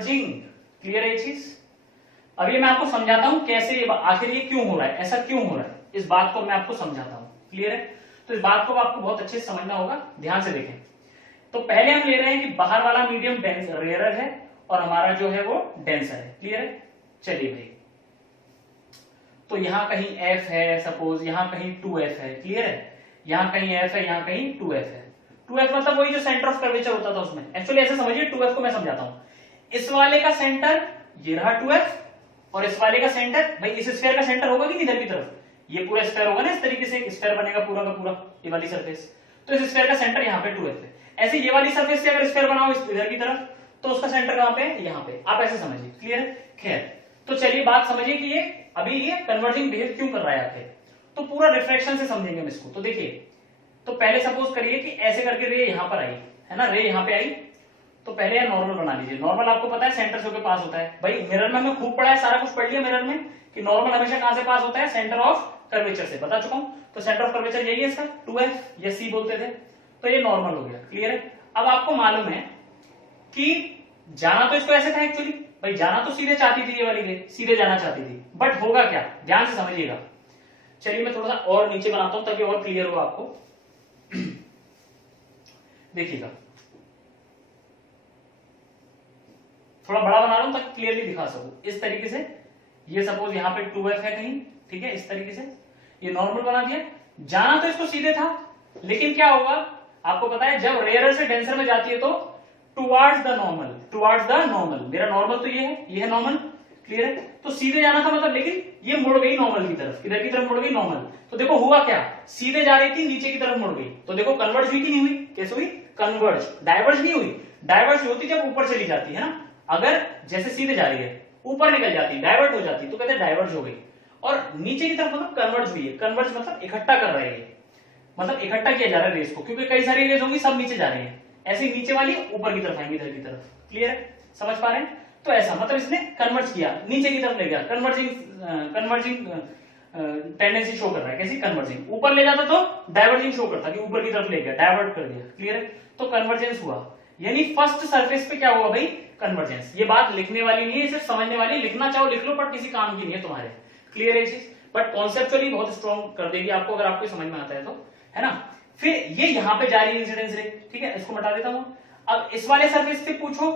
Converging. Clear है ये चीज? अब ये मैं आपको समझाता हूं कैसे, आखिर ये क्यों हो रहा है, ऐसा क्यों हो रहा है, इस बात को मैं आपको समझाता हूं। क्लियर है? तो इस बात को आपको बहुत अच्छे से समझना होगा, ध्यान से देखें। तो पहले हम ले रहे हैं कि बाहर वाला मीडियम रेयरर है और हमारा जो है वो डेंसर है। क्लियर है? चलिए भाई, तो यहां कहीं f है, सपोज यहां कहीं 2f है। क्लियर है? यहां कहीं f है, यहां कहीं 2f है। 2f मतलब वही जो सेंटर ऑफ कर्वेचर होता था उसमें। एक्चुअली ऐसे समझिए, 2f को मैं समझाता हूं। इस वाले का सेंटर ये रहा 2f, और इस वाले का सेंटर, भाई इस स्फीयर का सेंटर होगा कि नहीं इधर की तरफ, ये पूरा स्फीयर होगा ना, इस तरीके से एक स्फीयर बनेगा पूरा का पूरा, ये वाली सरफेस। तो इस स्फीयर का सेंटर यहाँ पे 2f है। ऐसे ये वाली सरफेस से अगर स्फीयर बनाओ इधर की तरफ, तो उसका सेंटर कहां पे है? यहाँ पे। आप ऐसे समझिए। क्लियर है? खैर, तो चलिए बात समझिए कि ये अभी ये कन्वर्जिंग बिहेव क्यों कर रहा है आखिर। तो पूरा रिफ्लेक्शन से समझेंगे हम इसको। तो देखिए, तो पहले सपोज करिए कि ऐसे करके रे यहां पर आई है ना, रे यहां पे आई, तो पहले यार नॉर्मल बना लीजिए। नॉर्मल आपको पता है सेंटर से के पास होता है। भाई मिरर में हमें खूब पढ़ा है, सारा कुछ पढ़ लिया मिरर में कि नॉर्मल हमेशा कहां से पास होता है? सेंटर ऑफ कर्वेचर से, बता चुका हूं। तो सेंटर ऑफ कर्वेचर यही है इसका, 2f या c बोलते थे। तो ये नॉर्मल हो गया। क्लियर है? अब आपको मालूम है कि जाना तो इसको ऐसे था एक्चुअली, भाई जाना तो सीधे चाहती थी, ये वाली रे सीधे जाना चाहती थी, बट होगा क्या, ध्यान से समझिएगा। चलिए मैं थोड़ा सा और नीचे बनाता हूं ताकि और क्लियर हो आपको। देखिएगा, थोड़ा बड़ा बना रहा हूं ताकि क्लियरली दिखा सकूं। इस तरीके से ये सपोज यहाँ पे 2f है कहीं, ठीक है, इस तरीके से ये नॉर्मल बना दिया। जाना तो इसको सीधे था, लेकिन क्या होगा आपको पता है, जब रेयरर से डेंसर में जाती है तो towards the normal, towards the normal. मेरा नॉर्मल तो ये है नॉर्मल। क्लियर है? तो सीधे जाना था मतलब, लेकिन ये मुड़ गई नॉर्मल की तरफ, किधर की तरफ मुड़ गई? नॉर्मल। तो देखो हुआ क्या, सीधे जा रही थी, नीचे की तरफ मुड़ गई। तो देखो कन्वर्ज हुई कि नहीं हुई? कैसे हुई? कन्वर्ज। डाइवर्ज नहीं हुई। डाइवर्ज होती जब ऊपर चली जाती है ना, अगर जैसे सीधे जा रही है ऊपर निकल जाती, डाइवर्ट हो जाती, तो कहते हैं डाइवर्ज हो गई। और नीचे की तरफ मतलब कन्वर्ज हुई है। कन्वर्ज मतलब इकट्ठा कर रहे हैं, मतलब इकट्ठा किया जा रहा है रेस को, क्योंकि कई सारी रेस होंगी, सब नीचे जा रही है। ऐसे ही नीचे वाली ऊपर की तरफ आएंगी, इधर की तरफ। क्लियर है? समझ पा रहे हैं? तो ऐसा मतलब इसने कन्वर्ज किया, नीचे की तरफ ले गया। कन्वर्जिंग टेंडेंसी शो कर रहा है। कैसी? कन्वर्जिंग। ऊपर ले जाता तो डाइवर्जिंग शो करता कि ऊपर की तरफ ले गया, डाइवर्ट कर दिया। क्लियर है? तो कन्वर्जेंस हुआ, यानी फर्स्ट सरफेस पे क्या हुआ भाई? कन्वर्जेंस। ये बात लिखने वाली नहीं है, सिर्फ समझने वाली। लिखना चाहो लिख लो, पर किसी काम की नहीं है तुम्हारे। क्लियर है चीज? बट कॉन्सेप्चुअली बहुत स्ट्रॉन्ग कर देगी आपको, अगर आपको समझ में आता है तो, है ना। फिर ये यहां पे जा रही है इंसिडेंस रे, ठीक है, इसको मिटा देता हूं। अब इस वाले सरफेस से पूछो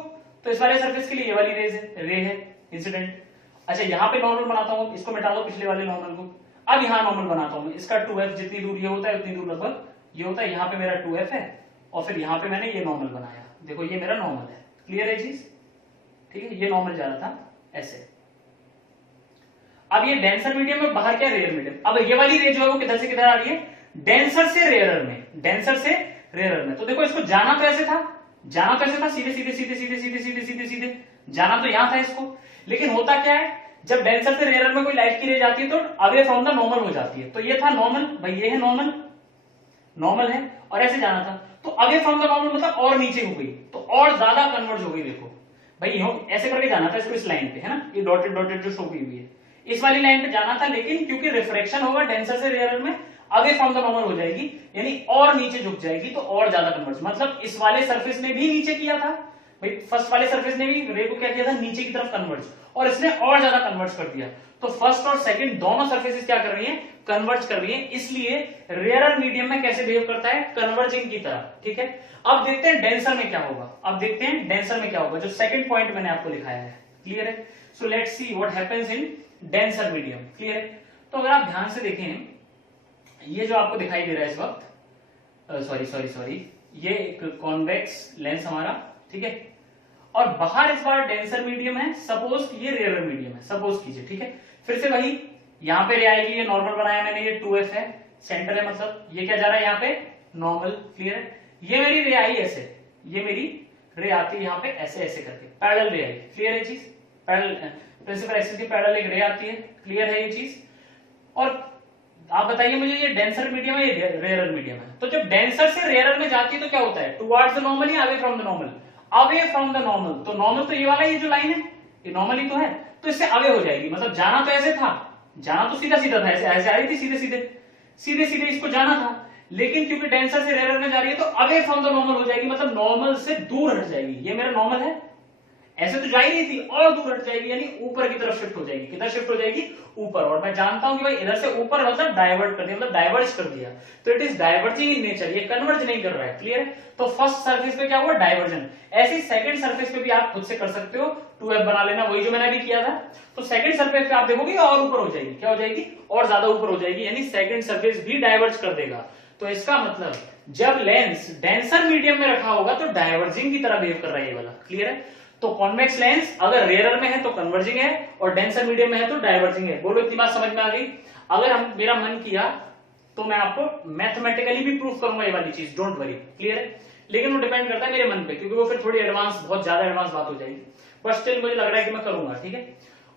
तो इस वाले सरफेस के लिए ये वाली रे है इंसिडेंट। अच्छा, यहां पे नॉर्मल बनाता हूं, इसको मिटा दो पिछले वाले नॉर्मल को। अब यहां नॉर्मल बनाता हूं, इसका 2f जितनी दूर ये होता है उतनी दूर लगभग ये होता है। यहां पे मेरा 2f है और फिर यहां पे मैंने ये नॉर्मल बनाया। देखो ये मेरा नॉर्मल है। क्लियर है चीज? ठीक है, ये नॉर्मल जा रहा था ऐसे। अब ये डेंसर मीडियम में, बाहर क्या? Rare medium. अब ये वाली रे जो है वो किधर से किधर आ रही है? डेंसर से रेयरर में, डेंसर से रेयरर में। तो देखो इसको जाना तो ऐसे था, जाना तो ऐसे था, सीधे सीधे सीधे सीधे सीधे सीधे सीधे सीधे जाना तो यहां था इसको। लेकिन होता क्या है, जब डेंसर से रेयरर में कोई लाइट की रे जाती है तो अवे फ्रॉम द नॉर्मल हो जाती है। तो ये था नॉर्मल, भाई ये है नॉर्मल, नॉर्मल है, और ऐसे जाना था तो अवे फ्रॉम द नॉर्मल मतलब और नीचे हो गई, तो और ज्यादा कन्वर्ज हो गई। देखो भाई ऐसे करके जाना था इसको, इस लाइन पे, है ना, ये डॉटेड डॉटेड जो शो की हुई है, इस वाली लाइन पे जाना था। लेकिन क्योंकि रिफ्रेक्शन होगा डेंसर से रेयरर में, अवे फ्रॉम द नॉर्मल हो जाएगी, यानी और नीचे झुक जाएगी, तो और ज्यादा कन्वर्ज। मतलब इस वाले सरफेस ने भी नीचे किया था भाई, फर्स्ट वाले सरफेस ने भी रे को क्या किया था? नीचे की तरफ कन्वर्ज, और इसने और ज्यादा कन्वर्ज कर दिया। तो फर्स्ट और सेकंड दोनों सरफेसेस क्या कर रही हैं? कन्वर्ज कर रही हैं। इसलिए रेयरर मीडियम में कैसे बिहेव करता है? कन्वर्जिंग की तरह। ठीक है, अब देखते हैं डेंसर में क्या होगा। अब देखते हैं डेंसर में क्या होगा, जो सेकंड पॉइंट मैंने आपको लिखाया है। क्लियर है? So let's see what happens in denser medium. Clear है? तो अगर आप ध्यान से देखें, ये जो आपको दिखाई दे रहा है इस वक्त, सॉरी, ये एक कॉन्वेक्स लेंस हमारा, ठीक है, और बाहर इस बार डेंसर मीडियम है, सपोज ये रेयरर मीडियम है, सपोज कीजिए। ठीक है, फिर से वही यहां पे रे आएगी, ये नॉर्मल बनाया मैंने, ये 2f है, सेंटर है, मतलब ये क्या जा रहा है यहाँ पे? नॉर्मल। क्लियर है? ये मेरी रे आई ऐसे, ये मेरी रे आती है यहाँ पे ऐसे ऐसे करके, पैरेलल रे आई। क्लियर है चीज? पैरेलल प्रिंसिपल एक्सिस की पैरेलल एक रे आती है। क्लियर है ये चीज? और आप बताइए मुझे, ये डेंसर मीडियम है, ये रेयरर मीडियम है। तो जब डेंसर से रेयरर में जाती है तो क्या होता है? टुवर्ड्स द नॉर्मल या away from the normal? Away from the normal. तो नॉर्मल तो ये वाला, ये जो लाइन है ये नॉर्मल ही तो है, तो इससे अवे हो जाएगी। मतलब जाना तो ऐसे था, जाना तो सीधा सीधा था, ऐसे ऐसे आ रही थी, सीधे सीधे सीधे सीधे इसको जाना था, लेकिन क्योंकि डेंसर से रेयरर में जा रही है तो अवे फ्रॉम द नॉर्मल हो जाएगी, मतलब नॉर्मल से दूर हट जाएगी। ये मेरा नॉर्मल है, ऐसे तो जा ही रही थी और दूर हट जाएगी, यानी ऊपर की तरफ शिफ्ट हो जाएगी। किधर शिफ्ट हो जाएगी? ऊपर। और मैं जानता हूं कि भाई इधर से ऊपर मतलब डाइवर्ट कर दिया, मतलब डाइवर्ज कर दिया, तो it is diverging in nature, ये कन्वर्ज नहीं कर रहा है। क्लियर है? तो फर्स्ट सरफेस पे क्या हुआ? डाइवर्जन। ऐसे सेकंड सरफेस पे भी आप खुद से कर सकते हो, 2f बना लेना, वही जो मैंने अभी किया था। तो सेकंड सरफेस पे आप देखोगे और ऊपर हो जाएगी, क्या हो जाएगी? और ज्यादा ऊपर हो जाएगी, यानी सेकंड सरफेस भी डाइवर्ज कर देगा। तो इसका मतलब जब लेंस डेंसर मीडियम में रखा होगा तो डाइवर्जिंग की तरह बिहेव कर रहा है ये वाला। क्लियर है? तो कॉन्वेक्स लेंस अगर रेयर में है तो कन्वर्जिंग है, और डेंसर मीडियम में है तो डाइवर्जिंग है। बोलो इतनी बात समझ में आ गई? अगर हम मेरा मन किया तो मैं आपको मैथमेटिकली भी प्रूफ करूंगा ये वाली चीज, डोंट वरी। क्लियर है? लेकिन वो डिपेंड करता है मेरे मन पे, क्योंकि वो फिर थोड़ी एडवांस, बहुत ज्यादा एडवांस बात हो जाएगी, बट स्टिल मुझे लग रहा है कि मैं करूंगा। ठीक है?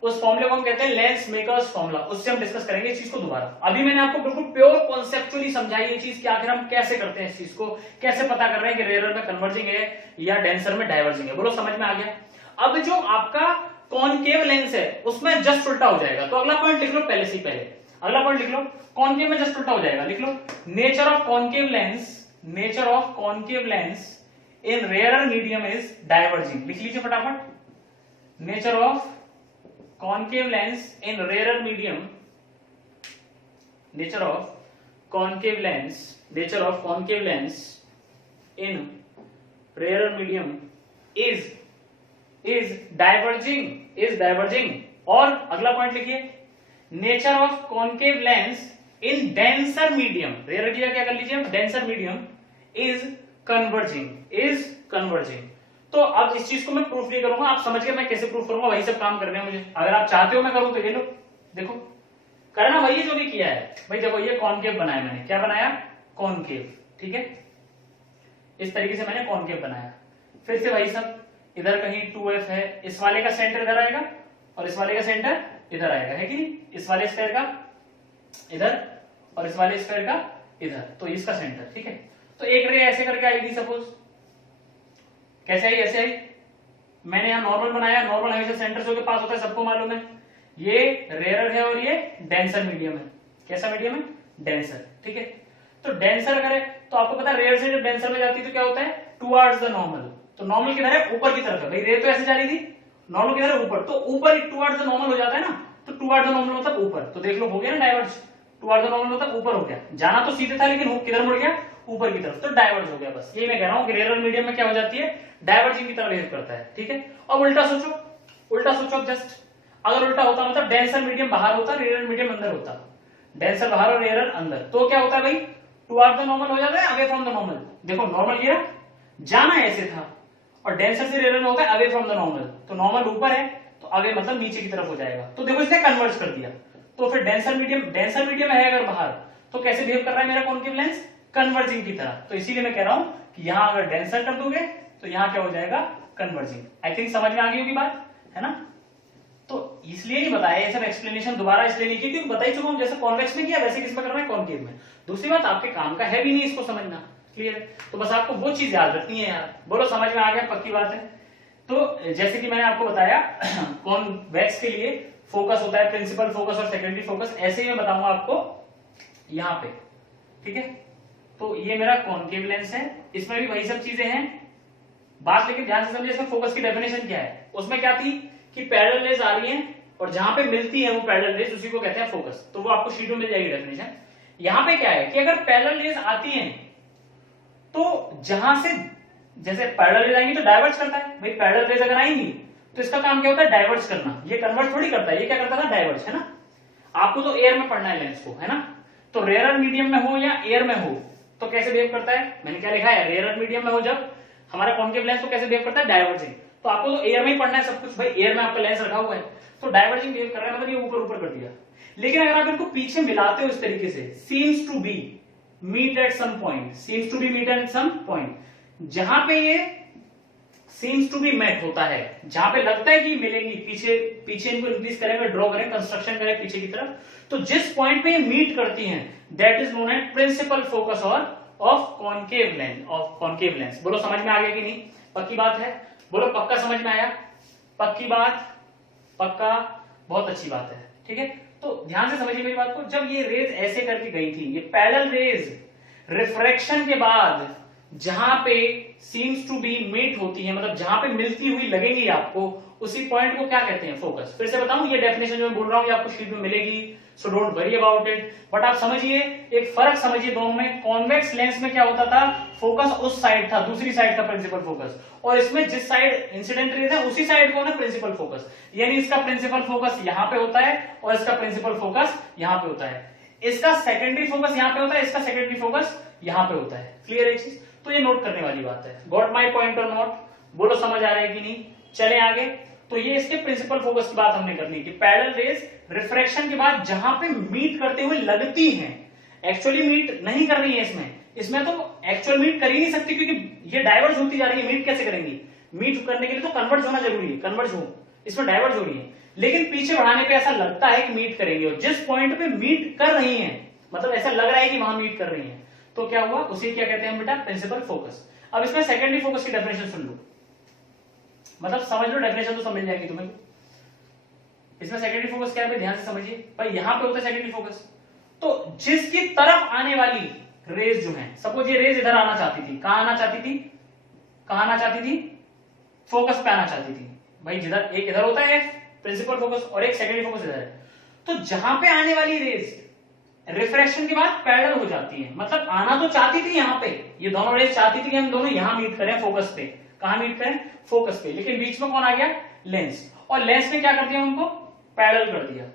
उस फॉर्मूले को हम कहते हैं लेंस मेकर्स फॉर्मूला, उससे हम डिस्कस करेंगे इस चीज को दोबारा। अभी मैंने आपको बिल्कुल प्योर कॉन्सेप्चुअली समझाई ये चीज कि आखिर हम कैसे करते हैं इस चीज को, कैसे पता कर रहे हैं कि रेयर में कन्वर्जिंग है या डेंसर में डाइवर्जिंग है। बोलो समझ में आ गया? अब जो आपका कॉनकेव लेंस है उसमें जस्ट उल्टा हो जाएगा। तो अगला पॉइंट लिख लो पहले से पहले, अगला पॉइंट लिख लो, कॉनकेव में जस्ट उल्टा हो जाएगा। लिख लो nature of concave lens, nature of concave lens in rare medium is diverging. लिख लीजिए फटाफट, नेचर ऑफ concave lens in rarer medium, nature of concave lens, nature of concave lens in rarer medium is diverging, is diverging। और अगला point लिखिए, nature of concave lens in denser medium, rare की क्या कर लीजिए, denser medium is converging, is converging. तो अब इस चीज को मैं प्रूफ नहीं करूंगा, आप समझ गए मैं कैसे प्रूफ करूंगा, वही सब काम करने हैं मुझे। अगर आप चाहते हो मैं करूं तो ये लो, देखो करना वही जो भी किया है भाई। देखो ये कॉनकेव बनाया मैंने, क्या बनाया? कॉनकेव। ठीक है? इस तरीके से मैंने कॉनकेव बनाया। फिर से वही सब, इधर कहीं 2f है, इस वाले का सेंटर इधर आएगा और इस वाले का सेंटर इधर आएगा, है कि नहीं? इस वाले स्फेयर का इधर और इस वाले स्फेयर का इधर, तो इसका सेंटर। ठीक है? तो एक रे ऐसे करके आएगी, सपोज कैसे आई? ऐसे आई। मैंने यहां नॉर्मल बनाया, नॉर्मल हमेशा सेंटर से होकर पास होता है, सबको मालूम है। ये रेयर है और ये डेंसर मीडियम है। कैसा मीडियम है? डेंसर। ठीक है? तो डेंसर अगर है तो आपको पता है रेयर से जब डेंसर में जाती है तो क्या होता है? Towards the normal. तो नॉर्मल किधर है? ऊपर की तरफ है भाई। रेयर तो ऐसे जा रही थी, नॉर्मल किधर है? ऊपर। तो ऊपर टुवर्ड्स द नॉर्मल हो जाता है ना, तो टुवर्ड्स द नॉर्मल मतलब ऊपर। तो देख लो हो गया ना डाइवर्ज, टुवर्ड्स द नॉर्मल मतलब ऊपर हो गया। जाना तो सीधे था लेकिन किधर मुड़ गया? ऊपर की तरफ, तो डाइवर्ज हो गया। बस यही मैं कह रहा हूं कि रेयर मीडियम में क्या हो जाती है? डाइवर्जिंग की तरह बिहेव करता है। ठीक है? अब उल्टा सोचो, उल्टा सोचो जस्ट, अगर उल्टा होता मतलब डेंसर मीडियम बाहर होता, रेयर मीडियम अंदर होता, डेंसर बाहर और रेयर अंदर, तो क्या होता है भाई? टुवर्ड्स द नॉर्मल हो जाता है, अवे फ्रॉम द नॉर्मल। देखो नॉर्मल ये जाना ऐसे था, और डेंसर से रेयर में होता है अवे फ्रॉम द नॉर्मल। तो नॉर्मल ऊपर है तो अवे मतलब नीचे की तरफ हो जाएगा। तो देखो इसने कन्वर्ज कर दिया। तो फिर डेंसर मीडियम है अगर बाहर, तो कैसे बिहेव कर रहा है मेरा कॉनकेव लेंस? कन्वर्जिंग की तरह। तो इसीलिए मैं कह रहा हूं कि यहां अगर डेंसर कर दोगे तो यहां क्या हो जाएगा? कन्वर्जिंग। आई थिंक समझ में आ गई होगी बात, है ना? तो इसलिए नहीं बताया ये सब एक्सप्लेनेशन दोबारा, इसलिए नहीं की क्योंकि बता ही चुका हूं, जैसे कॉन्वेक्स में किया वैसे किसमें करना है? कॉनकेव में। दूसरी बात आपके काम का है भी नहीं इसको समझना। क्लियर है? तो बस आपको वो चीज याद रखनी है यार। बोलो समझ में आ गया? पक्की बात है। तो जैसे कि मैंने आपको बताया कॉन्वेक्स के लिए फोकस होता है प्रिंसिपल फोकस और सेकेंडरी फोकस, ऐसे ही मैं बताऊंगा आपको यहां पे। ठीक है? तो ये मेरा कॉनकेव लेंस है, इसमें भी वही सब चीजें हैं। बात लेकिन ध्यान से समझिए, इसमें फोकस की डेफिनेशन क्या है। उसमें क्या थी कि पैरेलल रेज आ रही हैं और जहां पे मिलती है वो पैरेलल रेज, उसी को कहते हैं फोकस। तो वो आपको शीट में मिल जाएगी डेफिनेशन। यहां पे क्या है कि अगर पैरेलल रेज आती हैं तो जहां से जैसे पैरेलल रेज आएंगी तो डाइवर्ज करता है भाई। पैरेलल रेज अगर आएंगी तो इसका काम क्या होता है? डाइवर्ज करना। ये कन्वर्ट थोड़ी करता है, ये क्या करता था? डाइवर्ज, है ना? आपको तो एयर में पढ़ना है लेंस को, है ना? तो रेयर मीडियम में हो या एयर में हो तो कैसे बिहेव करता है? मैंने क्या लिखा है? रेयर मीडियम में हो जब हमारा कॉनकेव लेंस तो कैसे बिहेव करता है? डाइवर्जिंग। तो आपको तो एयर में ही पढ़ना है सब कुछ भाई, एयर में आपका लेंस रखा हुआ है तो डाइवर्जिंग बिहेव कर रहा है, मतलब ये ऊपर ऊपर कर दिया। लेकिन अगर आप इनको पीछे मिलाते हो इस तरीके से, seems to be meet at some point, seems to be meet at some point, जहां पे ये सीम्स टू बी मेट होता है, जहां पे लगता है कि मिलेंगी, पीछे पीछे इनको इंक्रीज करेंगे, ड्रॉ करें, कंस्ट्रक्शन करें पीछे की तरफ, तो जिस पॉइंट पे ये मीट करती हैं that is known as principal focus और of concave lens, of concave lens. बोलो समझ में आ गया कि नहीं? पक्की बात है? बोलो पक्का समझ में आया? पक्की बात? पक्का? बहुत अच्छी बात है। ठीक है? तो ध्यान से समझिए मेरी बात को। जब ये रेज ऐसे करके गई थी, ये पैरेलल रेज रिफ्रैक्शन के बाद जहां पे सीम्स टू बी मीट होती है, मतलब जहां पे मिलती हुई लगेगी आपको, उसी पॉइंट को क्या कहते हैं? फोकस। फिर से बताऊं, ये डेफिनेशन जो मैं बोल रहा हूं ये आपको शीट में मिलेगी, so don't worry about it. But आप समझिए, एक फर्क समझिए दोनों में। कॉन्वेक्स लेंस में क्या होता था, फोकस उस साइड था, दूसरी साइड का प्रिंसिपल फोकस, और इसमें जिस साइड इंसिडेंट रेज है उसी साइड को ना प्रिंसिपल फोकस। यानी इसका प्रिंसिपल फोकस यहां पे होता है और इसका प्रिंसिपल फोकस यहां पे होता है। इसका सेकेंडरी फोकस यहां पे होता है, इसका सेकेंडरी फोकस यहां पे होता है। क्लियर है चीज? तो ये नोट करने वाली बात है। गॉट माई पॉइंट और नॉट? बोलो समझ आ रहा है कि नहीं? चले आगे। तो ये इसके प्रिंसिपल फोकस की बात हमने करनी कि पैरेलल रेज रिफ्रैक्शन के बाद जहां पे मीट करते हुए लगती हैं, एक्चुअली मीट नहीं कर रही है इसमें तो एक्चुअल मीट कर ही नहीं सकती, क्योंकि ये डाइवर्ज होती जा रही है। मीट कैसे करेंगी? मीट करने के लिए तो कन्वर्ज होना जरूरी है, कन्वर्ज हो, इसमें डाइवर्ज हो रही है, लेकिन पीछे बढ़ाने पे ऐसा लगता है कि मीट करेंगे, और जिस पॉइंट पे मीट कर रही है, मतलब ऐसा लग रहा है कि वहां मीट कर रही है, तो क्या हुआ? उसे क्या कहते हैं बेटा? Principal focus. अब इसमें सेकेंडरी फोकस की डेफिनेशन सुन लो, मतलब समझ लो, डेफिनेशन तो समझ जाएगी तुम्हें। इसमें सेकेंडरी फोकस क्या है, ध्यान से समझिए भाई। यहां पे होता है सेकेंडरी फोकस, तो जिसकी तरफ आने वाली रेज जो है, सपोज ये रेज इधर आना चाहती थी, कहां आना चाहती थी? कहां आना चाहती थी? फोकस पे आना चाहती थी भाई। जिधर एक इधर होता है प्रिंसिपल फोकस और एक सेकेंडरी फोकस इधर है, तो जहां पे आने वाली रेज रिफ्रैक्शन के बाद पैरेलल हो जाती है, मतलब आना तो चाहती थी यहां पे, ये दोनों रेज चाहती थी कि हम दोनों यहां मीट करें फोकस पे। कहां मीट करें? फोकस पे। लेकिन बीच में कौन आ गया? लेंस। और लेंस ने क्या कर दिया? उनको पैरेलल कर दिया।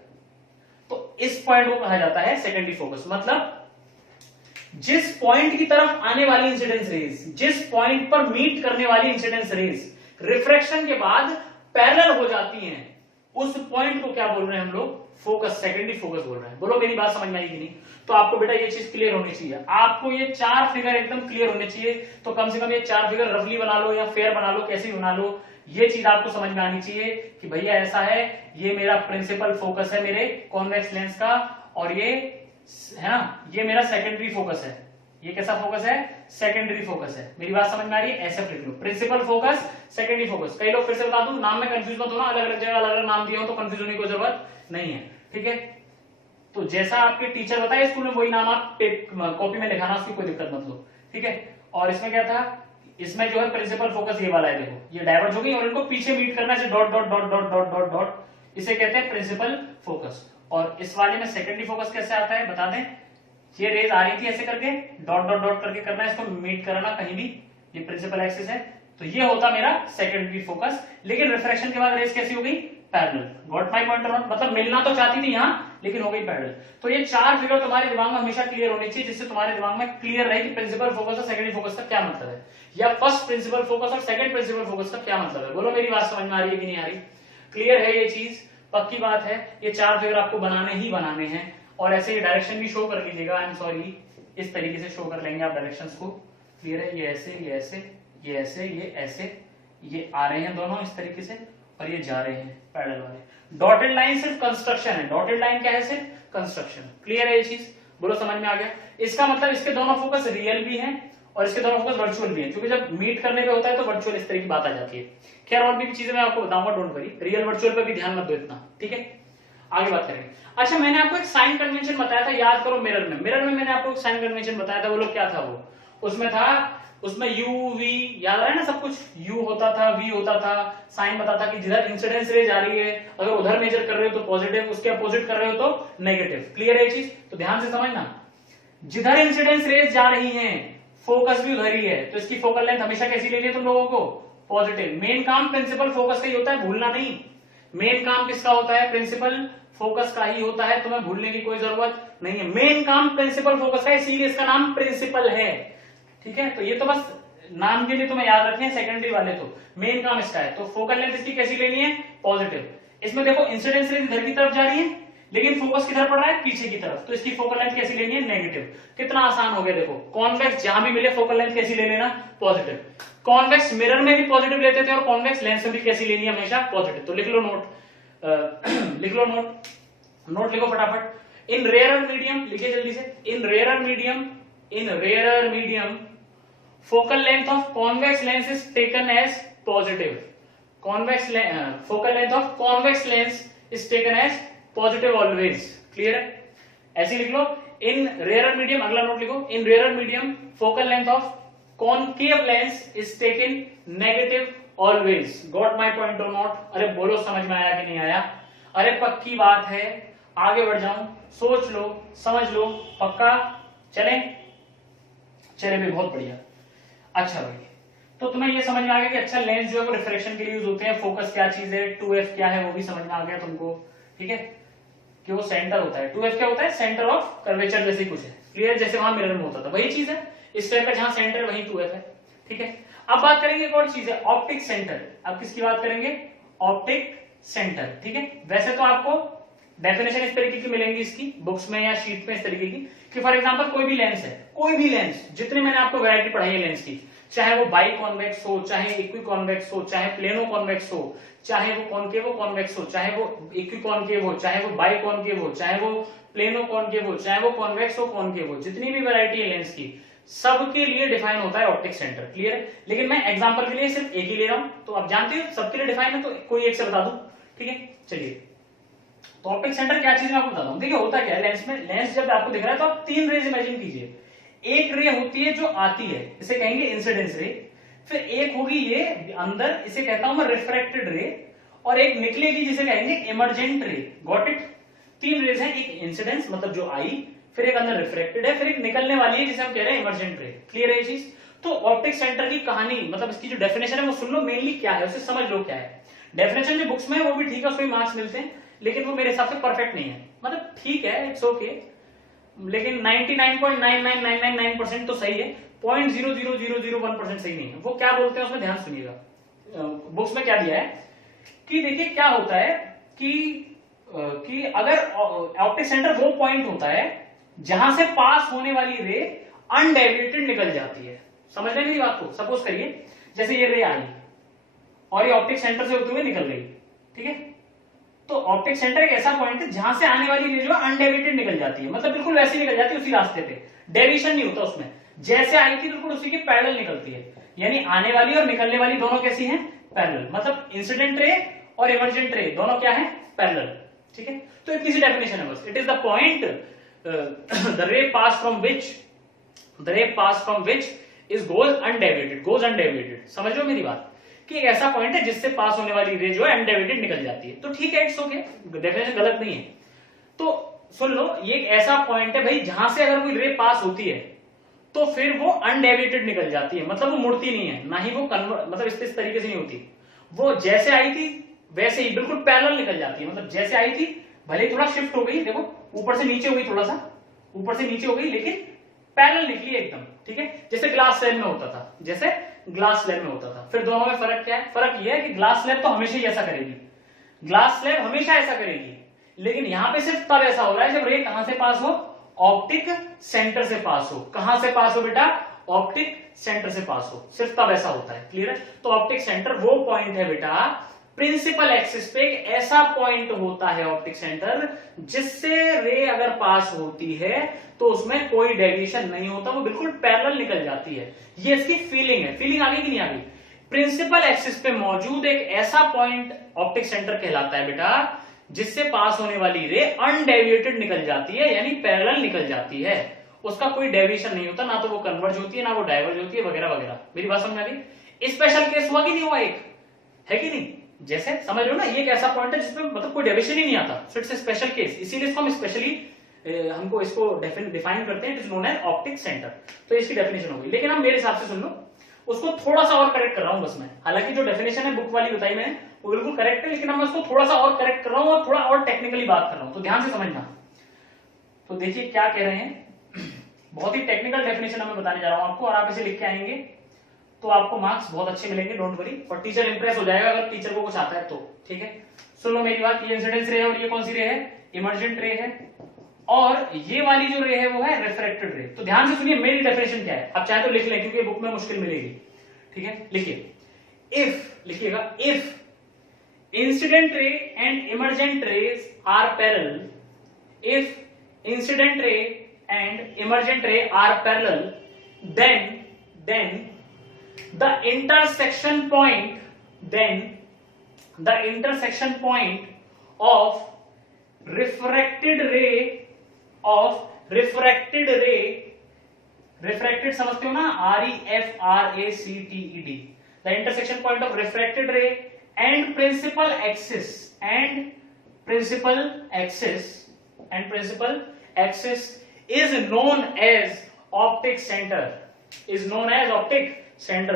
तो इस पॉइंट को कहा जाता है सेकेंडरी फोकस। मतलब जिस पॉइंट की तरफ आने वाली इंसिडेंस रेज, जिस पॉइंट पर मीट करने वाली इंसिडेंस रेज रिफ्रैक्शन के बाद पैरेलल हो जाती हैं, उस पॉइंट को क्या बोल रहे हैं हम लोग? फोकस, सेकेंडरी फोकस बोल रहे हैं। बोलो मेरी बात समझ में आई कि नहीं? तो आपको बेटा ये चीज क्लियर होनी चाहिए, आपको ये चार फिगर एकदम क्लियर होने चाहिए। तो कम से कम ये चार फिगर रफली बना लो या फेयर बना लो, कैसे भी बना लो, ये चीज आपको समझ में आनी चाहिए कि भैया ऐसा है, ये मेरा प्रिंसिपल फोकस है मेरे कॉन्वेक्स लेंस का, और ये है ना, ये मेरा सेकेंडरी फोकस है। ये कैसा फोकस है? सेकेंडरी फोकस है। मेरी बात समझ में आ रही है? ऐसे लिख लो, प्रिंसिपल फोकस, सेकेंडरी फोकस। कई लोग, फिर से बता दूं, नाम में कंफ्यूज मत होना, अलग अलग जगह अलग अलग नाम दिया हो तो कंफ्यूज होने की जरूरत नहीं है, ठीक है? तो जैसा आपके टीचर बताए स्कूल में, वही नाम आप कॉपी में लिखाना, उसकी कोई दिक्कत मत लो, ठीक है? और इसमें क्या था? इसमें जो है प्रिंसिपल फोकस ये वाला है, देखो ये डाइवर्ज हो गई और इनको पीछे मीट करना है, dot dot dot dot dot dot dot, इसे कहते हैं प्रिंसिपल फोकस। और इस वाले में सेकेंडरी फोकस कैसे आता है बता दें? ये रेज आ रही थी ऐसे करके, डॉट डॉट डॉट करके करना है, इसको मीट करना कहीं भी, ये प्रिंसिपल एक्सिस है, तो ये होता मेरा सेकेंडरी फोकस। लेकिन रिफ्रैक्शन के बाद रेज कैसी हो गई? पैरेलल। Got my point? मतलब मिलना तो चाहती थी यहां, लेकिन हो गई पैरेलल। तो ये चार फिगर तुम्हारे दिमाग में हमेशा क्लियर होनी चाहिए, जिससे तुम्हारे दिमाग में क्लियर रहे कि प्रिंसिपल फोकस और सेकेंडरी फोकस का क्या मतलब है, या फर्स्ट प्रिंसिपल फोकस और सेकंड प्रिंसिपल फोकस का क्या मतलब है। बोलो मेरी बात समझ में आ रही है कि नहीं आ रही? क्लियर है ये चीज? पक्की बात है। ये चार फिगर आपको बनाने ही बनाने हैं, और ऐसे ये डायरेक्शन भी शो कर लीजिएगा। आई एम सॉरी, इस तरीके से शो कर लेंगे आप डायरेक्शंस को। क्लियर है? ये ऐसे, ये ऐसे, ये ऐसे, ये ऐसे, ये आ रहे हैं दोनों इस तरीके से, और ये जा रहे हैं पैरेलल वाले। डॉटेड लाइन सिर्फ कंस्ट्रक्शन है, डॉटेड लाइन क्या है? सिर्फ कंस्ट्रक्शन। क्लियर है ये चीज? बोलो समझ में आ गया? इसका मतलब इसके दोनों फोकस रियल भी हैं और इसके दोनों फोकस वर्चुअल भी हैं, क्योंकि जब मीट करने पे होता है तो वर्चुअल इस तरह की बात आ जाती है। खैर और भी चीजें मैं आपको बताऊंगा, डोंट वरी, रियल वर्चुअल पे भी ध्यान मत दो इतना, ठीक है? आगे बात करेंगे। अच्छा, मैंने आपको एक साइन कन्वेंशन बताया था, याद करो। मिरर में मैंने आपको एक साइन कन्वेंशन बताया था, वो लोग क्या था? वो उसमें था, उसमें यू वी याद आ रहा है ना, सब कुछ यू होता था, वी होता था, साइन बताता कि जिधर इंसिडेंस रेज आ रही है, अगर उधर मेजर कर रहे हो तो पॉजिटिव, उसके अपोजिट कर रहे हो तो नेगेटिव। क्लियर है ये चीज? तो ध्यान से समझना, जिधर इंसिडेंस रेज जा रही हैं फोकस भी उधर ही है, तो इसकी फोकल लेंथ हमेशा कैसी लेनी है तुम लोगों को? पॉजिटिव। मेन काम प्रिंसिपल फोकस का ही होता है, भूलना नहीं। मेन काम किसका होता है? प्रिंसिपल फोकस का ही होता है, तुम्हें भूलने की कोई जरूरत नहीं है। मेन काम प्रिंसिपल फोकस का है, इसीलिए इसका नाम प्रिंसिपल है, ठीक है? तो ये तो बस नाम के लिए तुम्हें याद रखने हैं, सेकेंडरी वाले तो मेन काम इसका है। तो फोकल लेंथ इसकी कैसी लेनी है? पॉजिटिव। इसमें देखो इंसिडेंस रेज इधर की तरफ जा रही है, लेकिन फोकस किधर पड़ रहा है? पीछे की तरफ, तो इसकी फोकल लेंथ कैसी लेनी है? नेगेटिव। कितना आसान हो गया देखो, कॉन्वेक्स जहां भी मिले फोकल लेंथ कैसी ले लेना? पॉजिटिव। कॉन्वेक्स मिरर में भी पॉजिटिव लेते थे और कॉन्वेक्स लेंस में भी कैसी लेनी है? हमेशा पॉजिटिव। तो लिख लो नोट, लिख लो नोट लिखो फटाफट। इन रेयर मीडियम, लिखिए जल्दी से। In rare medium focal length of convex lens is taken as positive. Focal length of convex lens is taken as positive always. Clear है? ऐसे लिख लो, in rarer medium, अगला नोट लिखो, in rarer medium focal length of concave lens is taken negative always. Got my point और not? अरे बोलो समझ में आया कि नहीं आया? अरे पक्की बात है, आगे बढ़ जाऊं, सोच लो, समझ लो, पक्का? चले चले भाई, बहुत बढ़िया। अच्छा भाई, तो तुम्हें ये समझ में आ गया कि अच्छा लेंस जो है वो रिफ्रैक्शन के लिए यूज होते हैं, फोकस क्या चीज है, 2f क्या है वो भी समझ में आ गया तुमको, ठीक है, कि वो सेंटर होता है। 2f क्या होता है? सेंटर ऑफ कर्वेचर जैसे कुछ है, क्लियर? जैसे वहां मिरर में होता था वही चीज है, इस टाइप का जहां सेंटर वही 2f है, ठीक है। अब बात करेंगे एक और चीज है, ऑप्टिक सेंटर। अब किसकी बात करेंगे? ऑप्टिक सेंटर, ठीक है। वैसे तो आपको डेफिनेशन इस तरीके की मिलेंगी इसकी बुक्स में या शीट में, इस तरीके की कि फॉर एग्जांपल कोई भी लेंस है, कोई भी लेंस, जितने मैंने आपको वैरायटी पढ़ाई है लेंस की, चाहे वो बाई कॉन्वेक्स हो, चाहे इक्वी कॉन्वेक्स हो, चाहे प्लेनो कॉन्वेक्स हो, चाहे वो कॉनकेवो कॉन्वेक्स हो, चाहे वो इक्वी कॉनकेव हो, चाहे वो बाई कॉनकेव हो, चाहे वो प्लेनो कॉनकेव हो, चाहे वो कॉन्वेक्स हो कॉनकेव हो, जितनी भी वैरायटी है लेंस की, सबके लिए डिफाइन होता है ऑप्टिक सेंटर, क्लियर है। लेकिन मैं एग्जांपल के लिए सिर्फ एक ही ले रहा हूं, तो आप जानते हो सबके लिए डिफाइन है, तो कोई एक से बता दूं, ठीक है। चलिए, तो ऑप्टिक सेंटर क्या चीज मैं आपको बताता हूं। देखिए होता क्या है लेंस में, लेंस जब आपको दिख रहा है तो आप 3 रेज इमेजिन कीजिए। एक रे होती है जो आती है, इसे कहेंगे इंसिडेंस रे, फिर एक होगी ये अंदर, इसे कहता हूं मैं रिफ्रैक्टेड रे, और एक निकलेगी जिसे कहेंगे इमर्जेंट रे। Got it? 3 रेज है, एक इंसिडेंस मतलब जो आई, फिर एक अंदर रिफ्रैक्टेड है, फिर एक निकलने वाली है जिसे हम कह रहे हैं इमर्जेंट रे, क्लियर है ये चीज? तो ऑप्टिक सेंटर की कहानी, मतलब इसकी जो डेफिनेशन है वो सुन लो, मेनली क्या है उसे समझ लो क्या है। डेफिनेशन जो बुक्स में है वो भी ठीक है, उसमें मार्क्स मिलते हैं, लेकिन वो मेरे हिसाब से परफेक्ट नहीं है, मतलब ठीक है, इट्स ओके, लेकिन 99.99999% तो सही है, 0.00001% सही नहीं है। वो क्या बोलते हैं उसमें ध्यान सुनिएगा, बुक्स में क्या दिया है कि देखिए क्या होता है कि अगर ऑप्टिक सेंटर वो पॉइंट होता है जहां से पास होने वाली रे अनडेविएटेड निकल जाती है। समझ रहे मेरी बात को? सपोज करिए जैसे ये रे आई और ये ऑप्टिक सेंटर से होते हुए निकल गई, ठीक है, तो ऑप्टिक सेंटर एक ऐसा पॉइंट है जहां से आने वाली रे जो अनडेविएटेड निकल जाती है, मतलब बिल्कुल वैसे निकल जाती है उसी रास्ते पे, डेविएशन नहीं होता उसमें, जैसे आई थी बिल्कुल उसी के पैरेलल निकलती है। यानी आने वाली और निकलने वाली दोनों कैसी हैं? पैरेलल, मतलब इंसिडेंट रे और इमर्जेंट रे दोनों क्या है? पैरेलल, ठीक है। तो इतनी सी डेफिनेशन है बस, it is the point the रे पास from which is goes undeviated. समझ लो मेरी बात, कि एक ऐसा पॉइंट है जिससे पास होने वाली रे जो है अनडेविएटेड निकल जाती है, तो ठीक है, इट्स ओके, डेफिनेशन गलत नहीं है। तो सुन लो, ये एक ऐसा पॉइंट है भाई जहां से अगर कोई रे पास होती है तो फिर वो अनडेविएटेड निकल जाती है, मतलब वो मुड़ती नहीं है, ना ही वो कन्वर्ट, मतलब इस तरीके से नहीं होती, वो जैसे आई थी वैसे ही बिल्कुल पैरेलल निकल जाती है, मतलब जैसे आई थी भले थोड़ा शिफ्ट हो गई, देखो ऊपर से नीचे हो गई, थोड़ा सा ऊपर से नीचे हो गई, लेकिन पैरेलल निकली एकदम, ठीक है, जैसे ग्लास स्लैब में होता था, जैसे ग्लास स्लैब में होता था। फिर दोनों में फर्क क्या है? फर्क यह है कि ग्लास स्लैब तो हमेशा ही ऐसा करेगी, ग्लास स्लैब हमेशा ऐसा करेगी, लेकिन यहां पे सिर्फ तब ऐसा हो रहा है जब रे कहां से पास हो? ऑप्टिक सेंटर से पास हो। कहां से पास हो बेटा? ऑप्टिक सेंटर से पास हो, सिर्फ तब ऐसा होता है, क्लियर है? तो ऑप्टिक सेंटर वो पॉइंट है बेटा, प्रिंसिपल एक्सिस पे एक ऐसा पॉइंट होता है ऑप्टिक सेंटर जिससे रे अगर पास होती है तो उसमें कोई डेविएशन नहीं होता, वो बिल्कुल पैरेलल निकल जाती है। ये इसकी फीलिंग है। फीलिंग आ गई कि नहीं आ गई? प्रिंसिपल एक्सिस पे मौजूद एक ऐसा पॉइंट ऑप्टिक सेंटर कहलाता है बेटा जिससे पास होने वाली रे अनडेविएटेड निकल जाती है, यानी पैरेलल निकल जाती है, उसका कोई डेविएशन नहीं होता, ना तो वो कन्वर्ज होती है ना वो डाइवर्ज होती है, वगैरह वगैरह। मेरी बात समझ आ गई? स्पेशल केस हुआ कि नहीं हुआ? एक है कि नहीं? जैसे समझ लो ना, ये एक ऐसा पॉइंट है जिसमें मतलब कोई डेविएशन ही नहीं आता, so it's a special case, इसीलिए इसको हम स्पेशली हमको इसको डिफाइन करते हैं, it is known as optic centre. तो इसकी डेफिनेशन होगी, लेकिन हम मेरे हिसाब से सुन लो, उसको थोड़ा सा और करेक्ट कर रहा हूं बस मैं, हालांकि जो डेफिनेशन है बुक वाली बताई मैंने वो बिल्कुल करेक्ट है, लेकिन मैं उसको थोड़ा सा और करेक्ट कर रहा हूं और थोड़ा और टेक्निकली बात कर रहा हूं, तो ध्यान से समझना। तो देखिए क्या कह रहे हैं, बहुत ही टेक्निकल डेफिनेशन मैं बताने जा रहा हूं आपको, और आप इसे लिख के आएंगे तो आपको मार्क्स बहुत अच्छे मिलेंगे, डोंट वरी, और टीचर इंप्रेस हो जाएगा अगर टीचर को कुछ आता है तो, ठीक है। सुन लो मेरी बात, ये इंसिडेंस रे है और ये कौन सी रे है? इमर्जेंट रे है, और ये वाली जो रे है वो है रिफ्रैक्टेड रे। तो ध्यान से सुनिए मेरी डेफिनेशन क्या है, आप चाहे तो लिख लें क्योंकि बुक में मुश्किल मिलेगी, ठीक है। लिखिए, इफ, लिखिएगा, if incident ray and emergent rays are parallel, if incident ray and emergent ray are parallel, then the intersection point of refracted ray refracted समझते हो ना, REFRACTED, the intersection point of refracted ray and principal axis is known as optic centre.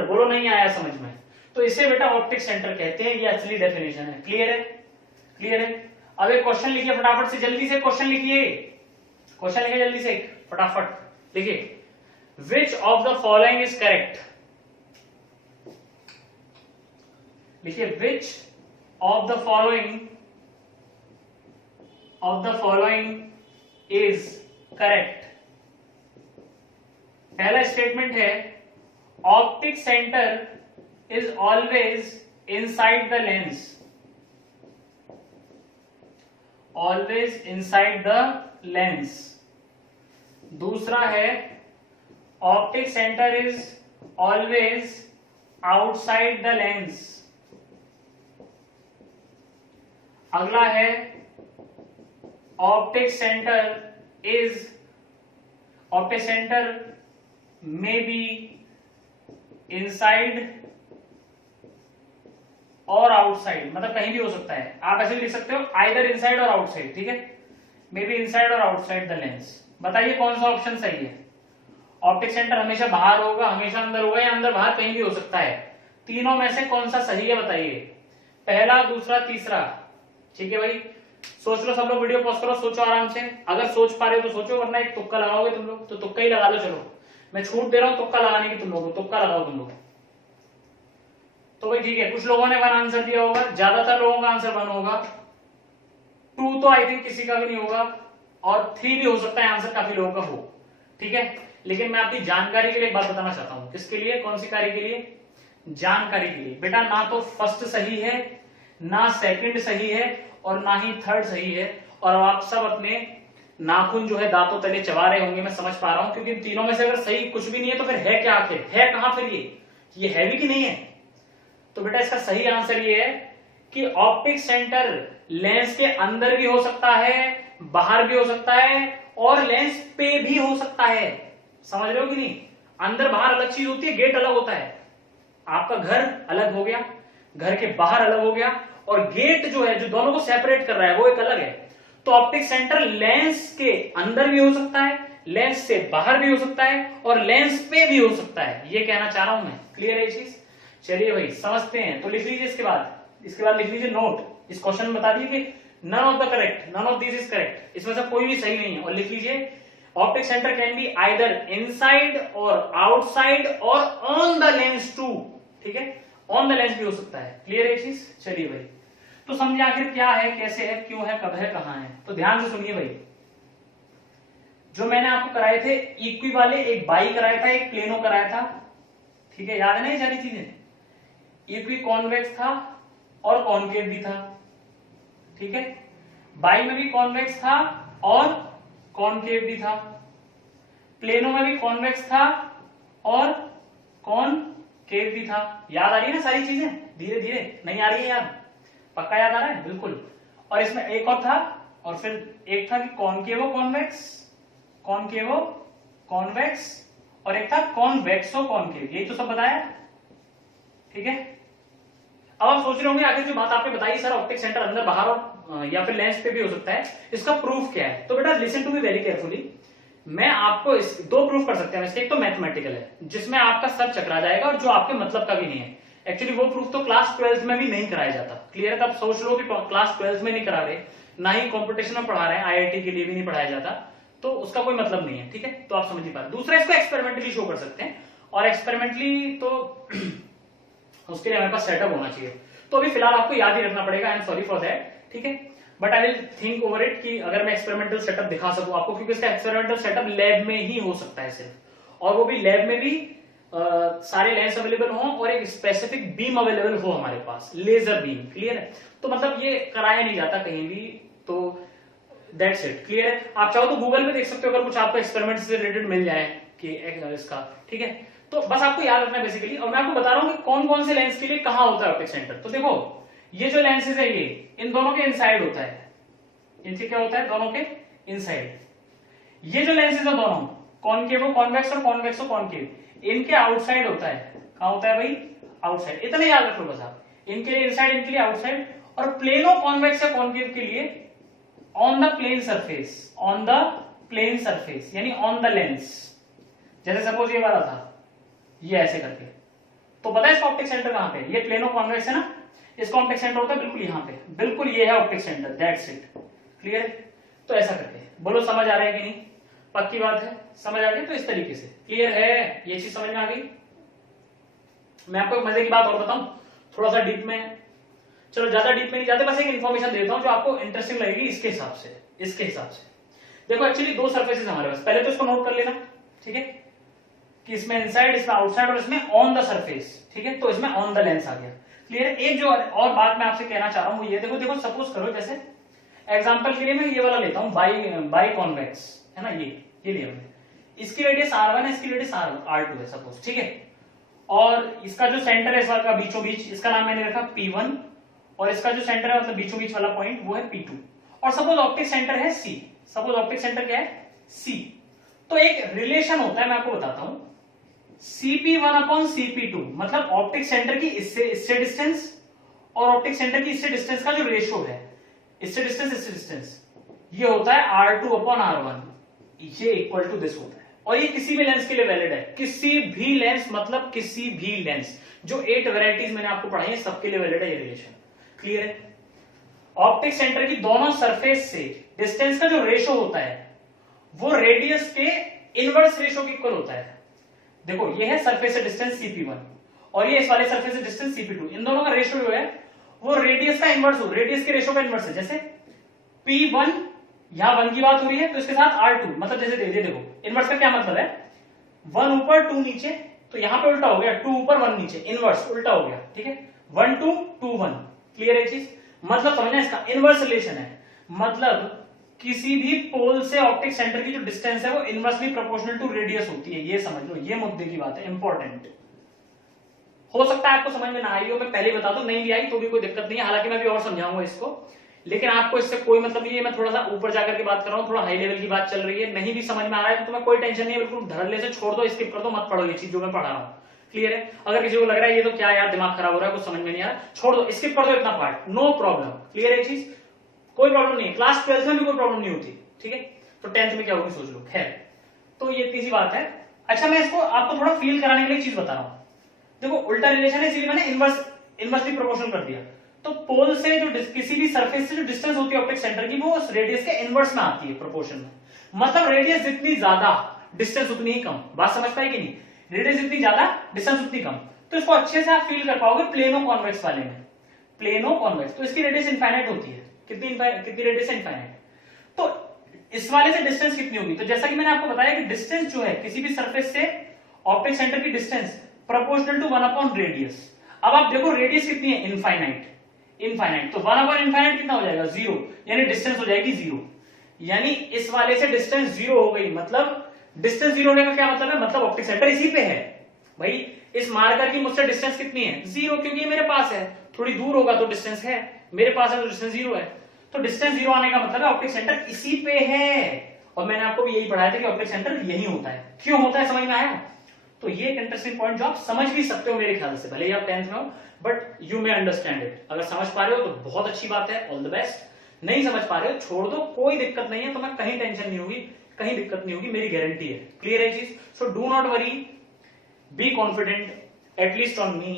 बोलो नहीं आया समझ में? तो इसे बेटा ऑप्टिक सेंटर कहते हैं, ये असली डेफिनेशन है। क्लियर है? क्लियर है। अब एक क्वेश्चन लिखिए फटाफट से, जल्दी से क्वेश्चन लिखिए, क्वेश्चन लिखिए जल्दी से, फटाफट लिखिए। Which of the following is correct? लिखिए, which of the following is correct. पहला स्टेटमेंट है optic centre is always inside the lens, always inside the lens. दूसरा है optic centre is always outside the lens. अगला है optic centre may be inside और outside, मतलब कहीं भी हो सकता है। आप ऐसे भी लिख सकते हो आइदर इनसाइड और आउटसाइड, ठीक है, मे बी इनसाइड और आउटसाइड द लेंस। बताइए कौन सा ऑप्शन सही है? ऑप्टिक सेंटर हमेशा बाहर होगा, हमेशा अंदर होगा, या अंदर बाहर कहीं भी हो सकता है? तीनों में से कौन सा सही है बताइए? पहला, दूसरा, तीसरा। ठीक है भाई, सोच लो सब लोग, वीडियो पॉज करो, सोचो आराम से। अगर सोच पा रहे हो तो सोचो, वरना एक तुक्का लगाओगे तुम लोग तो तुक्का ही लगा लो। चलो मैं छूट दे रहा हूं तुक्का लगाने की, तुम लोगों को तुक्का लगाओ तुम लोग। तो भाई ठीक है, कुछ लोगों ने 1 आंसर दिया होगा, ज्यादातर लोगों का आंसर 1 होगा। 2 तो आई थिंक किसी का भी नहीं होगा, और 3 भी हो सकता है आंसर काफी लोगों का हो। ठीक है, लेकिन मैं आपकी जानकारी के लिए एक बात बताना चाहता हूं। किसके लिए? कौन सी कार्य के लिए? जानकारी के लिए। बेटा ना तो फर्स्ट सही है, ना सेकंड सही है, और ना ही थर्ड सही है। और आप सब अपने नाखून जो है दांतों तले चबा रहे होंगे, मैं समझ पा रहा हूं, क्योंकि इन तीनों में से अगर सही कुछ भी नहीं है तो फिर है क्या? आखिर है कहां फिर ये है भी कि नहीं है? तो बेटा इसका सही आंसर ये है कि ऑप्टिक सेंटर लेंस के अंदर भी हो सकता है, बाहर भी हो सकता है, और लेंस पे भी हो सकता है। समझ रहे हो कि नहीं? अंदर बाहर अलग चीज होती है, गेट अलग होता है। आपका घर अलग हो गया, घर के बाहर अलग हो गया, और गेट जो है जो दोनों को सेपरेट कर रहा है वो एक अलग है। तो ऑप्टिक सेंटर लेंस के अंदर भी हो सकता है, लेंस से बाहर भी हो सकता है, और लेंस पे भी हो सकता है, ये कहना चाह रहा हूं मैं। क्लियर है ये चीज? चलिए भाई समझते हैं। तो लिख लीजिए इसके बाद लिख लीजिए नोट, इस क्वेश्चन में बता दीजिए कि none of this is correct, इसमें से कोई भी सही नहीं है। और लिख लीजिए optic centre can be either inside और आउटसाइड और ऑन द लेंस टू। ठीक है, ऑन द लेंस भी हो सकता है। क्लियर है ये चीज? चलिए भाई, तो समझे आखिर क्या है, कैसे है, क्यों है, कब है, कहां है। तो ध्यान से सुनिए भाई, जो मैंने आपको कराए थे इक्वी वाले, एक बाई कराया था, एक प्लेनो कराया था। ठीक है, याद है ना ये सारी चीजें? इक्वी कॉन्वेक्स था और कॉनकेव भी था। ठीक है, बाई में भी कॉन्वेक्स था और कॉनकेव भी था, प्लेनो में भी कॉन्वेक्स था और कॉनकेव भी था। याद आ रही है ना सारी चीजें? धीरे धीरे नहीं आ रही है याद? पक्का याद आ रहा है? बिल्कुल। और इसमें एक और था, और फिर एक था कि कॉनकेवो कॉन्वेक्स, और एक था कॉन्वेक्सो कॉनकेव। यही तो सब बताया। ठीक है, अब आप सोच रहे होंगे आगे जो बात आपने बताई सर ऑप्टिक सेंटर अंदर बाहर और या फिर लेंस पे भी हो सकता है, इसका प्रूफ क्या है? तो बेटा listen to me very carefully. मैं आपको इस 2 प्रूफ कर सकते हैं इसके। एक तो मैथमेटिकल है जिसमें आपका सर चकरा जाएगा और जो आपके मतलब का भी नहीं है। एक्चुअली वो प्रूफ तो क्लास 12th में भी नहीं कराया जाता। क्लियर है? तब सोच लो कि क्लास 12th में नहीं करा रहे, ना ही कॉम्पिटिशन में पढ़ा रहे हैं, IIT के लिए भी नहीं पढ़ाया जाता, तो उसका कोई मतलब नहीं है। ठीक है, तो आप समझ ही पा रहे। दूसरा, इसको एक्सपेरिमेंटली शो कर सकते हैं, और एक्सपेरिमेंटली तो उसके लिए हमारे पास सेटअप होना चाहिए। तो अभी फिलहाल आपको याद ही रखना पड़ेगा, I am sorry for that. ठीक है, but I will think over it कि अगर मैं एक्सपेरिमेंटल सेटअप दिखा सकूं आपको, क्योंकि इसका एक्सपेरिमेंटल सेटअप लैब में ही हो सकता है सिर्फ, और वो भी लैब में भी सारे लेंस अवेलेबल हो और एक स्पेसिफिक बीम अवेलेबल हो हमारे पास, लेजर बीम। क्लियर है? तो मतलब ये कराया नहीं जाता कहीं भी, तो दैट्स इट। क्लियर है? आप चाहो तो गूगल पे देख सकते हो अगर कुछ आपको एक्सपेरिमेंट से रिलेटेड मिल जाए कि इसका। ठीक है, तो बस आपको याद रखना है बेसिकली। और मैं आपको बता रहा हूं कि कौन कौन से लेंस के लिए कहां होता है ऑप्टिक सेंटर। तो देखो, ये जो लेंसेज है ये इन दोनों के इनसाइड होता है। इनसे क्या होता है? दोनों के इनसाइड। ये जो लेंसेज है दोनों, कॉनकेव कॉन्वेक्स और कॉन्वेक्स कॉनकेव इनके आउटसाइड होता है। कहां होता है भाई? आउटसाइड। इतना याद रख लो बस आप, इनके लिए इनसाइड, इनके लिए आउटसाइड। और प्लेनो कॉन्वेक्स या कॉनकेव के लिए on the plane surface, on the plane surface यानी ऑन द लेंस। जैसे सपोज ये वाला था, ये ऐसे करके, तो पता है इसका ऑप्टिक सेंटर कहां पे? ये प्लेनो कॉन्वेक्स है ना, इसका ऑप्टिक सेंटर होता है बिल्कुल यहाँ पे, बिल्कुल ये है optic centre, that's it. Clear? तो ऐसा करके बोलो, समझ आ रहा है कि नहीं? पक्की बात है, समझ आ गई? तो इस तरीके से क्लियर है, ये चीज समझ में आ गई। मैं आपको एक मजे की बात और बताऊं, थोड़ा सा डीप में, चलो ज्यादा डीप में नहीं जाते, बस एक इन्फॉर्मेशन देता हूं जो आपको इंटरेस्टिंग लगेगी इसके हिसाब से। इसके हिसाब से देखो, एक्चुअली दो सरफेसेस हमारे पास, पहले तो इसको नोट कर लेना, ठीक है, कि इसमें इनसाइड, इसमें आउटसाइड और इसमें ऑन द सरफेस, ठीक है, तो इसमें ऑन द लेंस आ गया। क्लियर? एक जो और बात मैं आपसे कहना चाह रहा हूं वो ये, देखो देखो, सपोज करो, जैसे एग्जांपल के लिए मैं ये वाला लेता हूं, बाई कॉन्वेक्स है ना, ये लिया मैंने, इसकी रेडियस R1 है, इसकी रेडियस R2 है सपोज, ठीक है, और इसका जो सेंटर है इस वाला का बीचों बीच, इसका नाम मैंने रखा P1, और इसका जो सेंटर है मतलब बीचों बीच वाला पॉइंट वो है P2, और सपोज ऑप्टिक सेंटर है C। सपोज ऑप्टिक सेंटर क्या है? C। तो एक रिलेशन होता है, मैं आपको बताता हूं, CP1/CP2, मतलब ऑप्टिक सेंटर की इससे डिस्टेंस और ऑप्टिक सेंटर की इससे डिस्टेंस का जो रेशियो है, इससे डिस्टेंस, ये होता है R2/R1, ये इक्वल टू दिस होता है। और ये किसी भी लेंस के लिए वैलिड है, किसी भी लेंस, मतलब किसी भी लेंस, जो 8 वेराइटीज मैंने आपको पढ़ाई है सबके लिए वैलिड है ये रिलेशन। क्लियर है? ऑप्टिक सेंटर की दोनों सरफेस से डिस्टेंस का जो रेशियो होता है वो रेडियस के इनवर्स रेशियो के इक्वल होता है। देखो, ये है सरफेस से डिस्टेंस CP1 और ये इस वाले सरफेस से डिस्टेंस CP2, इन दोनों का रेशियो जो है वो रेडियस का इनवर्स हो, रेडियस के रेशियो का इनवर्स है। जैसे P1, यहां 1 की बात हो रही है तो इसके साथ R2, मतलब जैसे देखो, इनवर्स का क्या मतलब है? 1 ऊपर 2 नीचे, तो यहां पे उल्टा हो गया, 2 ऊपर 1 नीचे, इनवर्स उल्टा हो गया, ठीक है, 1 2 2 1। क्लियर है चीज? मतलब समझना, इसका इनवर्स रिलेशन है, मतलब किसी भी पोल से ऑप्टिक सेंटर की जो डिस्टेंस है वो इनवर्सली प्रोपोर्शनल टू रेडियस होती है। ये समझ लो, ये मुद्दे की बात है, इंपॉर्टेंट। हो सकता है आपको समझ में ना आई हो, मैं पहले ही बता दूं, नहीं भी आई तो भी कोई दिक्कत नहीं है, हालांकि मैं भी और समझाऊंगा इसको, लेकिन आपको इससे कोई मतलब नहीं है। मैं थोड़ा सा ऊपर जाकर के बात कर रहा हूं, थोड़ा हाई लेवल की बात चल रही है, नहीं भी समझ में आ रहा है तो तुम्हें कोई टेंशन नहीं है, बिल्कुल धड़ल्ले से छोड़ दो, स्किप कर दो, मत पढ़ो ये चीज जो मैं पढ़ा रहा हूं। क्लियर है? अगर किसी को लग रहा है ये तो क्या यार दिमाग खराब हो रहा है, कुछ समझ में नहीं आ रहा, छोड़ दो, स्किप कर दो इतना पार्ट, नो प्रॉब्लम। क्लियर है चीज? कोई प्रॉब्लम नहीं है, क्लास 12 में भी कोई प्रॉब्लम नहीं होती, ठीक है, तो 10th में क्या होगी सोच लो। खैर, तो ये इतनी सी बात है। अच्छा, मैं इसको आपको थोड़ा फील कराने के लिए चीज बता रहा हूं। देखो, उल्टा रिलेशन है इसीलिए मैंने इनवर्सली प्रोपोर्शनल कर दिया। तो पोल से जो किसी भी सरफेस से जो डिस्टेंस होती है ऑप्टिक सेंटर की, वो उस रेडियस के इनवर्स में आती है प्रोपोर्शन में। मतलब रेडियस जितनी ज्यादा डिस्टेंस उतनी ही कम। बात समझ पाए कि नहीं? रेडियस जितनी ज्यादा डिस्टेंस उतनी कम। तो इसको अच्छे से आप फील कर पाओगे प्लेनो कॉन्वेक्स वाले में। प्लेनो कॉन्वेक्स तो इसकी रेडियस इनफाइनाइट होती है। कितनी रेडियस है? इनफाइनाइट। तो इस वाले से डिस्टेंस कितनी होगी? तो जैसा कि मैंने आपको बताया कि डिस्टेंस जो है किसी भी सरफेस से ऑप्टिक सेंटर की डिस्टेंस प्रोपोर्शनल टू 1/रेडियस। अब आप देखो रेडियस कितनी है? इनफाइनाइट। तो 1/इनफाइनाइट कितना हो जाएगा? 0, यानी डिस्टेंस हो जाएगी 0। यानी इस वाले से डिस्टेंस 0 हो गई, मतलब डिस्टेंस 0 होने का क्या मतलब है? मतलब ऑप्टिक सेंटर इसी पे है। भाई इस मार्कर की मुझसे डिस्टेंस कितनी है? 0, क्योंकि ये मेरे पास है। थोड़ी दूर होगा तो डिस्टेंस है, मेरे पास है तो डिस्टेंस 0 है। तो डिस्टेंस 0 आने का मतलब है ऑप्टिक सेंटर इसी पे है। और मैंने आपको भी यही पढ़ाया था कि ऑप्टिक सेंटर यही होता है। क्यों होता है, समझ में आया? तो ये एक इंटरेस्टिंग पॉइंट जो आप समझ भी सकते हो मेरे ख्याल से, भले ही आप 10th में हो, but you may understand it. अगर समझ पा रहे हो तो बहुत अच्छी बात है, ऑल द बेस्ट। नहीं समझ पा रहे हो छोड़ दो, कोई दिक्कत नहीं है, तुम्हें कहीं टेंशन नहीं होगी, कहीं दिक्कत नहीं होगी, मेरी गारंटी है। क्लियर है चीज? So do not worry, be confident, at least on me.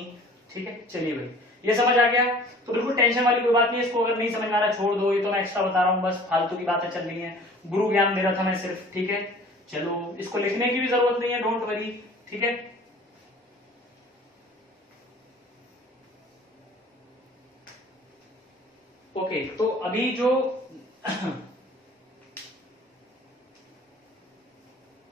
ठीक है, चलिए भाई, ये समझ आ गया तो बिल्कुल टेंशन वाली कोई बात नहीं है। इसको अगर नहीं समझ में आ रहा छोड़ दो, ये तो मैं एक्स्ट्रा बता रहा हूँ, बस फालतू की बातें चल रही हैं, गुरु ज्ञान दे रहा था मैं सिर्फ। ठीक है, चलो इसको लिखने की भी जरूरत नहीं है, डोंट वरी। ठीक है, ओके, तो अभी जो